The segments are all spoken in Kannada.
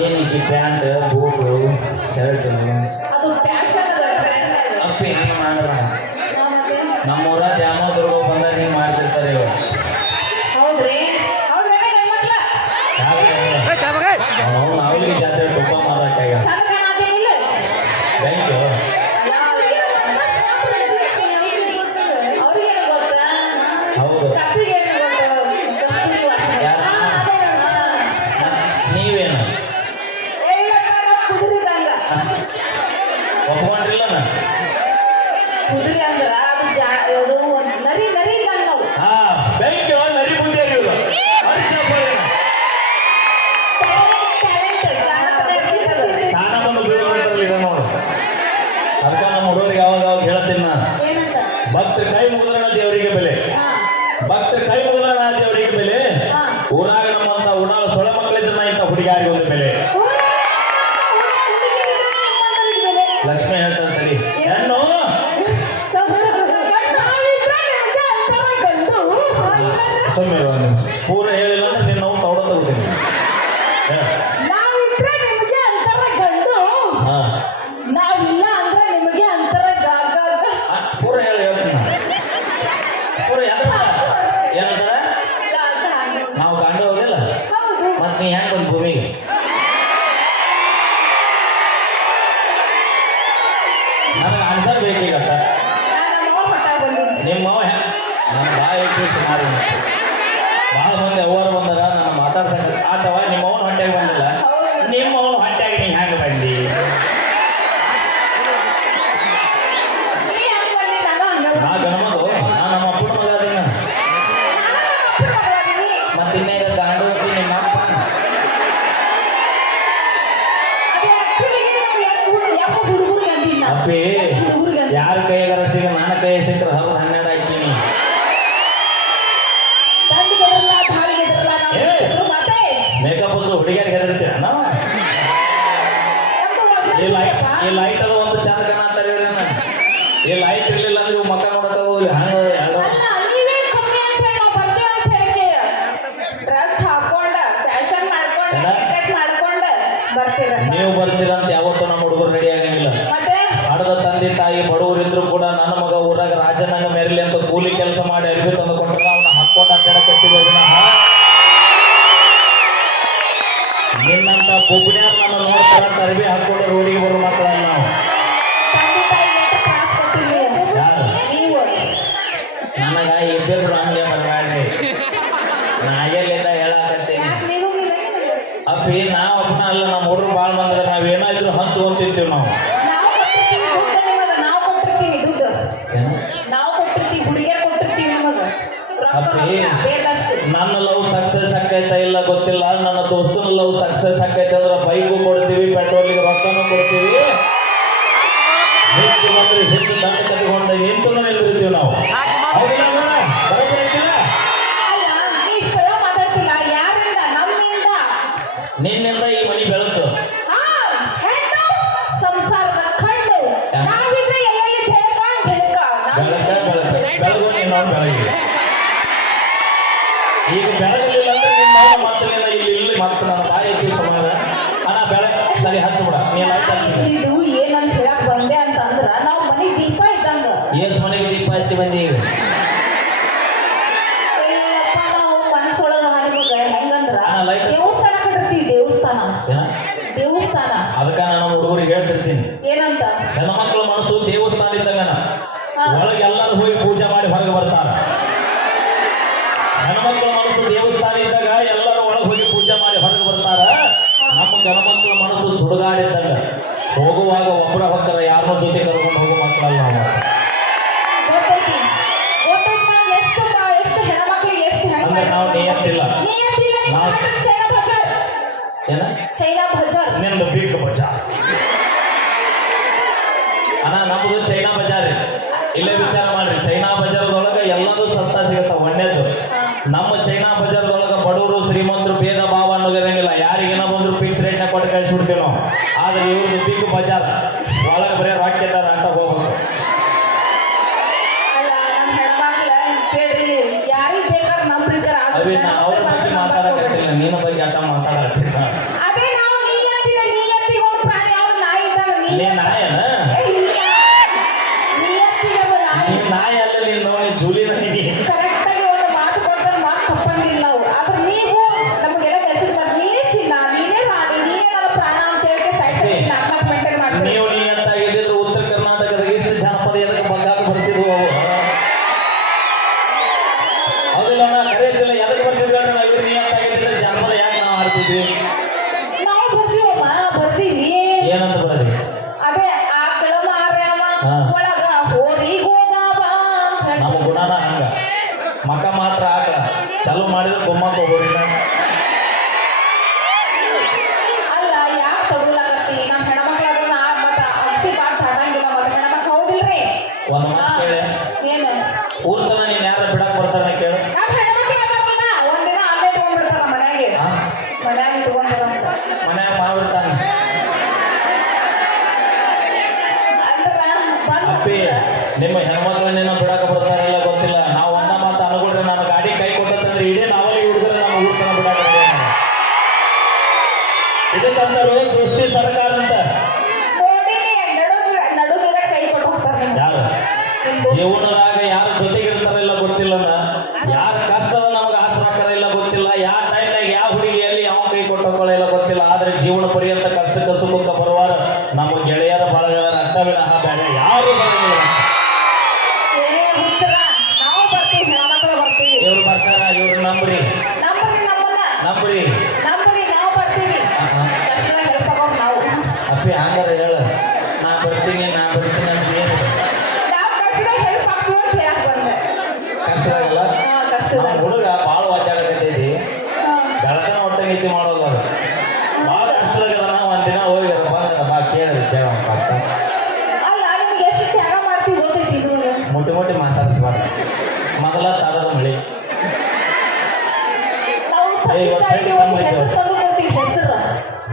ಏನಕ್ಕೆ ಪ್ಯಾಂಟ್ ಬೂಟು ಶರ್ಟ್ ಅದು ಫ್ಯಾಷನ್ ಅದ ಟ್ರೆಂಡ್ ಅಪ್ಪಿ ಹಿಂಗೆ ಮಾಡ್ರ ನಮ್ಮೂರ ದ್ಯಾಮೋದ್ರು ಬಂದಾಗ ಹಿಂಗೆ ಮಾಡ್ತಿರ್ತಾರೆ ಇವ ಹೌದ್ರಿ? ಗಂಡ್ಮಕ್ಳ ಲಕ್ಷ್ಮಿ ಹೇಳ್ತಾನೆ ಹೆಣ್ಣು! ಸುಮ್ಮನೆ ಪೂರ ಹೇಳಿಲ್ಲ ಅಂದ್ರೆ ನಿನ್ನ ನಾವು ತೌಡ ತಗೋತೀನಿ. ಹುಡುಗಿಯರಿಗೆ ಹೆದರ್ತೀರ? ನಾವ ಈ ಲೈಟ್ ಅದು ಒಂದು ಚಂದ ಅಂತ ಇವ್ರು ಇನ್ನ. ಈ ಲೈಟ್ ಇರ್ಲಿಲ್ಲ ಅಂದ್ರೆ ಇವು ಮಕ್ಕ ಹೋಗ್ಲಿ ಹಂಗ ನೀವೇ ಅಂತ ಅಂತ ಬರ್ತೀರ? ಬರ್ತೀರಂತ ಯಾವತ್ತೂ ನಮ್ಮ ಹುಡುಗರು ರೆಡಿ ಆಗಂಗಿಲ್ಲ. ಹಡದ ತಂದೆ ತಾಯಿ ಬಡವರಿದ್ರು ಕೂಡ ನನ್ನ ಮಗ ಊರಾಗ ರಾಜನಂಗ ಮೆರಲಿ ಅಂತ ಕೂಲಿ ಕೆಲಸ ಮಾಡಿ ಅರ್ಬಿ ತಂದು ಕೊಟ್ಟರೆ ಅವನ್ನ ಹಾಕೊಂಡು ಅಡ್ಡಾಡಕತ್ತೀವಿ ಬೊಬ್ಬನ್ಯಾರ ನಮ್ಮ ನೋಡ್ತಾರಂತ ಅರ್ಬಿ ಹಾಕೊಂಡು ರೋಡಿಗೆ ಬರೋ ಮಕ್ಕಳಲ್ಲ ನಾವು. ನನಗ ಇಬ್ಬಿಬ್ರು ಹಂಗೆ ಬರಬೇಡ್ರಿ ನಾ ಎಲ್ಲಿಂದ ಹೇಳಾಕತ್ತೀನಿ? ಅಪ್ಪಿ ನಾವು ಅಲ್ಲ ನಮ್ಮ ಹುಡುಗರು ಭಾಳ ನಾವ್ ಏನಾದ್ರು ನಾವು ನಾವು. ನಿಮಗ ನನ್ನ ಲವ್ ಸಕ್ಸಸ್ ಆಕೈತಾ ಇಲ್ಲ ಗೊತ್ತಿಲ್ಲ. ದೋಸ್ತನ ಸಕ್ಸಸ್ ಆಕೈತೆ ಅಂದ್ರೆ ಬೈಕು ಕೊಡ್ತೀವಿ ಪೆಟ್ರೋಲಿಗೆ ರೊಕ್ಕನೂ ಕೊಡ್ತೀವಿ. ಹೆಚ್ಚು ಬಂದ್ರೆ ಹೆಚ್ಚು ದಂಡ ಕಟ್ಕೊಂಡು ನಿಂತು ನಿಲ್ದಿರ್ತೀವಿ ನಾವು. ಮತ್ತೆ ನನ್ನ ಬಾಯಿ ಸಮಾನ ಅಣ್ಣ ಬೆಳಗ್ಗೆ ಸರಿ ಹಚ್ಚಬಿಡ ನೀನು ಇದು ಏನಂತ ಹೇಳಕ್ ಬಂದೆ ಅಂತ ಅಂದ್ರ ನಾವ್ ಮನಿ ದೀಪ ಇದ್ದಂಗ. ಏಸ್ ಮನೆಗೆ ದೀಪ ಹಚ್ಚಿ ಬಂದಿ ಈಗ ಏಯಪ್ಪ ನಾವು ಮನಸ್ಸೊಳಗ ನಿಮಗ ಹೆಂಗಂದ್ರ ಆ, light. ದೇವಸ್ಥಾನ ಕಟ್ಟಿರ್ತೀವಿ ದೇವಸ್ಥಾನ ಏನ ದೇವಸ್ಥಾನ ಅದಕ್ಕೆ ನಾನು ಹುಡುಗರಿಗೆ ಹೇಳ್ತಿರ್ತೀನಿ ಏನಂತ ಹೆಣ್ಮಕ್ಳ ಮನಸ್ಸು ದೇವಸ್ಥಾನ ಇದ್ದಂಗನ ಹಾ. ಒಳಗೆ ಎಲ್ಲರೂ ಹೋಗಿ ಪೂಜೆ ಮಾಡಿ ಹೊರಗೆ ಬರ್ತಾರ ಹೆಣ್ಮಕ್ಳ ಮನಸ್ಸು ದೇವಸ್ಥಾನ ಇದ್ದಾಗ ಎಲ್ಲರೂ ಒಳಗೆ ಹೋಗಿ ಪೂಜೆ ಮಾಡಿ ಹೊರಗೆ ಬರ್ತಾರ ಗಣಮಕ್ಳ ಮನಸ್ಸು ಸುಡುಗಾಡಿದ್ದಂಗ ಹೋಗುವಾಗ ಒಬ್ಬರ ಹೊಕ್ಕರ ಯಾರನ್ನ ಜೊತೆ ಕರ್ಕೊಂಡು ಹೋಗೋ ಮಕ್ಕಳಲ್ಲ ನಾವು. ಅಂದ್ರೆ ನಾವು ನಿಯತ್ತಿಲ್ಲ. ನಿಮ್ದು ಬಿಗ್ ಬಜಾರ್. ಅಣ್ಣ ನಮ್ದು ಚೈನಾ ಬಜಾರ್ ಇಲ್ಲೇ ವಿಚಾರ ಮಾಡ್ರಿ. ಚೈನಾ ಬಜಾರದೊಳಗ ಎಲ್ಲದೂ ಸಸ್ತಾ ಸಿಗತ್ತ ಒಣ್ಣೆದ್ದು ನಮ್ಮ ಚೈನಾ ಬಜಾರದೊಳಗ ಬಡವರು ಶ್ರೀಮಂತರು ಭೇದ ಭಾವ ಅನ್ನೋದಿರಂಗಿಲ್ಲ. ಯಾರಿಗೇನ ಬಂದ್ರು ಫಿಕ್ಸ್ ರೇಟ್ ಕಳಿಸ್ಬಿಡ್ತೇವೆ ನಾವು ಆದ್ರೆ ಇವ್ರದ್ದು ಬಿಗ್ ಬಜಾರ್. ಒಳಗೆ ಬರೀ ರಾಕ್ ಇದ್ದಾರ ಅಂತ ಹೋಗ್ಬೇಕು. ಅವಿ ನಾ ಅವ್ರ ಬಗ್ಗೆ ಮಾತಾಡಕತ್ತಿಲ್ಲ ನಿನ್ನ ಬಗ್ಗೆ ಆಟ ಮಾತಾಡಕತ್ತಿಲ್ಲ ನೀ ನಾಯನ? ಮಾಡಿದ್ರೆ ಬೊಮ್ಮ ತಗೋರಿ. ಅಲ್ಲ ಯಾಕೆ ನಮ್ಮ ಹೆಣ್ಮಕ್ಳಾಗ ಮತ್ತೆ ಮತ್ತ ಅಗಸಿ ಪಾಟ್ ಹಾಡಂಗಿಲ್ಲ ಮತ್ತೆ ಹೆಣ್ಮಕ್ಳು ಹೌದಿಲ್ರಿ? ಒಂದ್ ಹಾ. ಮಾತು ಕೇಳಿ. ಏನು? ಊರ್ ತನ ನೀನ್ ಯಾರ ಬಿಡಕ್ ಬರ್ತಾರ ಕೇಳು. ನಮ್ಮ ಹೆಣ್ಮಕ್ಳಾಗಲ್ಲ ಒಂದಿನ ಅಲ್ಲೇ ಇಟ್ಕೊಂಡ್ಬಿಡ್ತಾರ ಮನ್ಯಾಗೆ? ಮನ್ಯಾಗ ಮಾಡ್ಬಿಡ್ತಾನ. ನಿಮ್ಮ ಹೆಣ್ಮಕ್ಳನ್ನೇನೋ ಬಿಡಾಕ ಯಾವ ಹುಡುಗಿಯಲ್ಲಿ ಯಾವ ಕೈ ಕೊಟ್ಟಕೊಳ್ಳಿಲ್ಲ ಗೊತ್ತಿಲ್ಲ. ಆದ್ರೆ ಜೀವನ ಪರ್ಯಂತ ಕಷ್ಟಕ್ಕೆ ಸುಖಕ್ಕೆ ಬರುವಾರ ನಮ್ಮ ಗೆಳೆಯರ ಬಳಗದ ಅಂತ ಬೇರೆ ಯಾರು ಬರಂಗಿಲ್ಲ. ಮುಟ್ಟಿ ಮೊಟ್ಟೆ ಮಾತಾಡಿಸ್ಬಾರ್ದು ಮೊದಲ ತಾಡದ ಮಳೆ.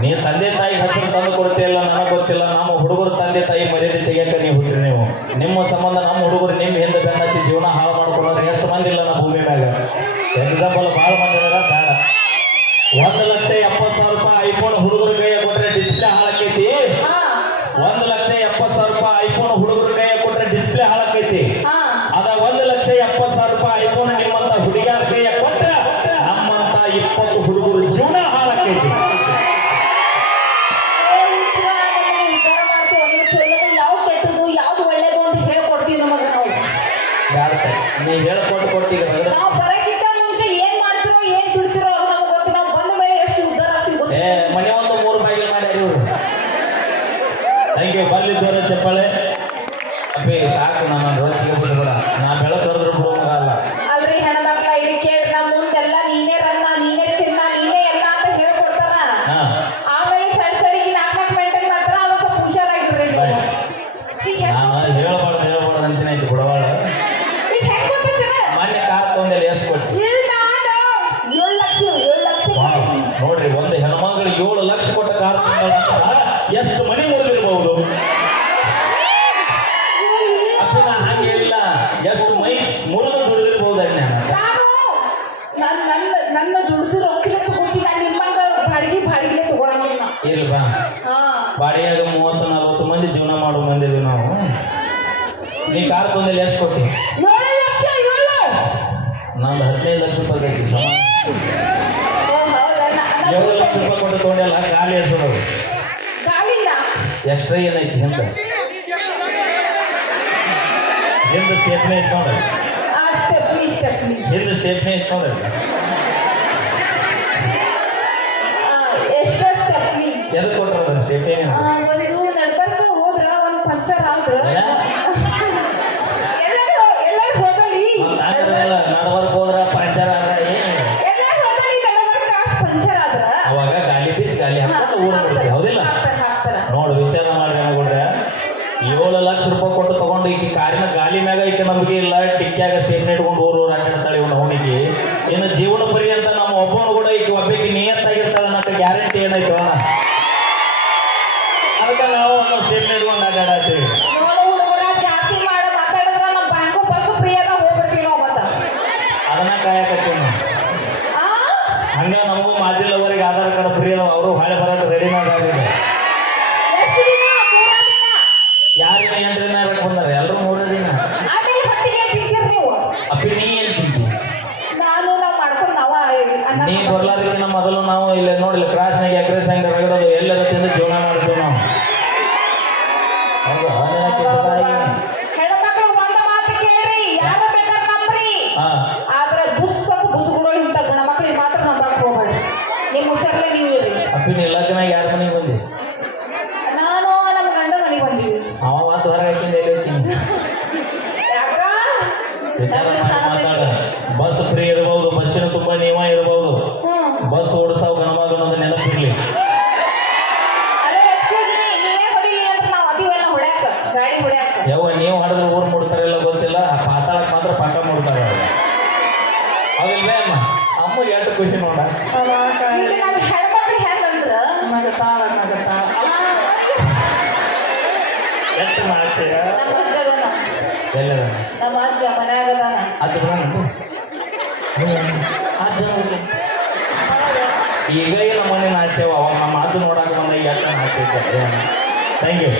ನೀ ತಂದೆ ತಾಯಿ ಹೆಸರು ತಂದು ಕೊಡ್ತಿಲ್ಲ ನನಗೆ ಗೊತ್ತಿಲ್ಲ. ನಮ್ಮ ಹುಡುಗರು ತಂದೆ ತಾಯಿ ಮರ್ಯಾದೆ ತೆಗಿಯಕ ನೀವು ಹುಟ್ಟ್ರಿ ನೀವು. ನಿಮ್ಮ ಸಂಬಂಧ ನಮ್ಮ ಹುಡುಗರು ನಿಮ್ಮ ಹಿಂದೆ ಬೆನ್ನತ್ತಿ ಜೀವನ ಹಾಳು ಮಾಡ್ಕೊಳ್ಳೋರು ಎಷ್ಟು ಮಂದಿ ಇಲ್ಲ ನಮ್ಮ ಭೂಮಿ ಮ್ಯಾಗ. ಎಕ್ಸಾಂಪಲ್ ನೀ ಹೇಳ್ಕೊಟ್ಟು ಕೊಟ್ಟಿಗ ನಾವು ಬರಕ್ಕಿಂತ ಮುಂಚೆ ಏನ್ ಮಾಡ್ತಿರೋ ಏನ್ ಬಿಡ್ತಿರೋ ಅದು ನಮ್ಗೆ ಗೊತ್ತು. ನಾವು ಬಂದ ಮೇಲೆ ಎಷ್ಟು ಉದ್ಧಾರ ಆಗ್ತೀವಿ ಗೊತ್ತು. ಏ ಮನೆ ಒಂದು ಮೂರು ಬಾಗಿಲು ಮಾಡ್ಯಾರ ಇವ್ರು. ಬರ್ಲಿ ಜೋರ ಚಪ್ಪಾಳೆ. ಎಷ್ಟು ಮನೆ ಹಂಗೆ ಎಷ್ಟು ಮೈ ಮುರಿದು ದುಡಿದಿರ್ಬಹುದು ನನ್ನ ರೊಕ್ಕಲೆ ನಿಮ್ಮಂಗ ಬಾಡಿಗೆ ಬಾಡಿಗೆ ತಗೊಳಂಗಿಲ್ಲ. ಇಲ್ವಾ ಬಾಡಿಯಾಗ ಮೂವತ್ತು ನಲ್ವತ್ತು ಮಂದಿ ಜೀವನ ಮಾಡೋ ಮಂದಿ ನಾವು. ನೀ ಕಾರ್ ಬಂದಲ್ಲಿ ಎಷ್ಟು ಕೊಟ್ಟಿ? ಎಕ್ಸ್ಟ್ರಾ ಏನೈತಿ ಹಿಂದ? ಹಿಂದ ಸ್ಟೇಪ್ನೇ ಐತಿ ನೋಡ್ರಿ ಹಿಂದ ಸ್ಟೇಪ್ನೇ ಐತಿ ನೋಡ್ರಿ ಎದಕ್ಕೆ ಕೊಟ್ಟರು ಸ್ಟೇಪ್ ಏನಿಲ್ಲ ಈಕಿ ಕಾರಿನ ಗಾಲಿ ಮ್ಯಾಗ ಈಕೆ ನಂಬಿಕೆ ಇಲ್ಲ ಟಿಕ್ಕ್ಯಾಗ ಸೇಫ್ ಇಟ್ಕೊಂಡು ಊರು ಊರು ಅಡ್ಡಾಡ್ತಾಳೆ ಇವನು ಅವನಿಗೆ ಇನ್ನು ಜೀವನ ಪರ್ಯಂತ ನಮ್ಮ ಒಬ್ಬನು ಕೂಡ ಈಕೆ ಒಬ್ಬಕ್ಕೆ ನಿಯತ್ತಾಗಿರ್ತಾಳೆ ಅನ್ನೋಕೆ ಗ್ಯಾರಂಟಿ ಏನಾಯ್ತು? ಅದಕ್ಕೆ ನಾವು ಒಂದು ಸ್ಟೇಪ್ನ ಇಟ್ಕೊಂಡು ಅಡ್ಡಾಡತ್ತೀವಿ ಮಾಡ ಅದನ್ನ ಹಂಗ ನಮಗೂ ಮಾಜಿಲ್ಲವರಿಗೆ ಆಧಾರ್ ಕಾರ್ಡ್ ಫ್ರೀ ಅವರು ಹಾಳೆ ಬರಕ್ಕೆ ರೆಡಿ ಮಾಡಿದ್ದಾರೆ ಎಲ್ಲರ ತಿಂದು ಜೀವನ ಮಾಡ್ತೇವೆ ನಾವು. ಅಪ್ಪಿನ ಬಂದಿ? ನಾನು ನಮ್ಮ ಹೊರಗೆ ಬಸ್ ಫ್ರೀ ಇರಬಹುದು ಬಸ್ಸಿನ ತುಂಬಾ ನಿಯಮ ಇರಬಹುದು ಬಸ್ ಓಡಿಸ ಅಂತ. ಎಷ್ಟು ನಮ್ಮ ಅಜ್ಜ ಮನ್ಯಾಗ ಅದಾನ. ಅಜ್ಜ ಈಗ ನಮ್ಮ ಮನೆ ನಾಚೇವ? ಅವ ನಮ್ಮ ಮಾತು ನೋಡಕ್ಕೆ ಬಂದ ಯಾಕೆ ನಾಚಿದ್ದೆ ಥ್ಯಾಂಕ್ ಯು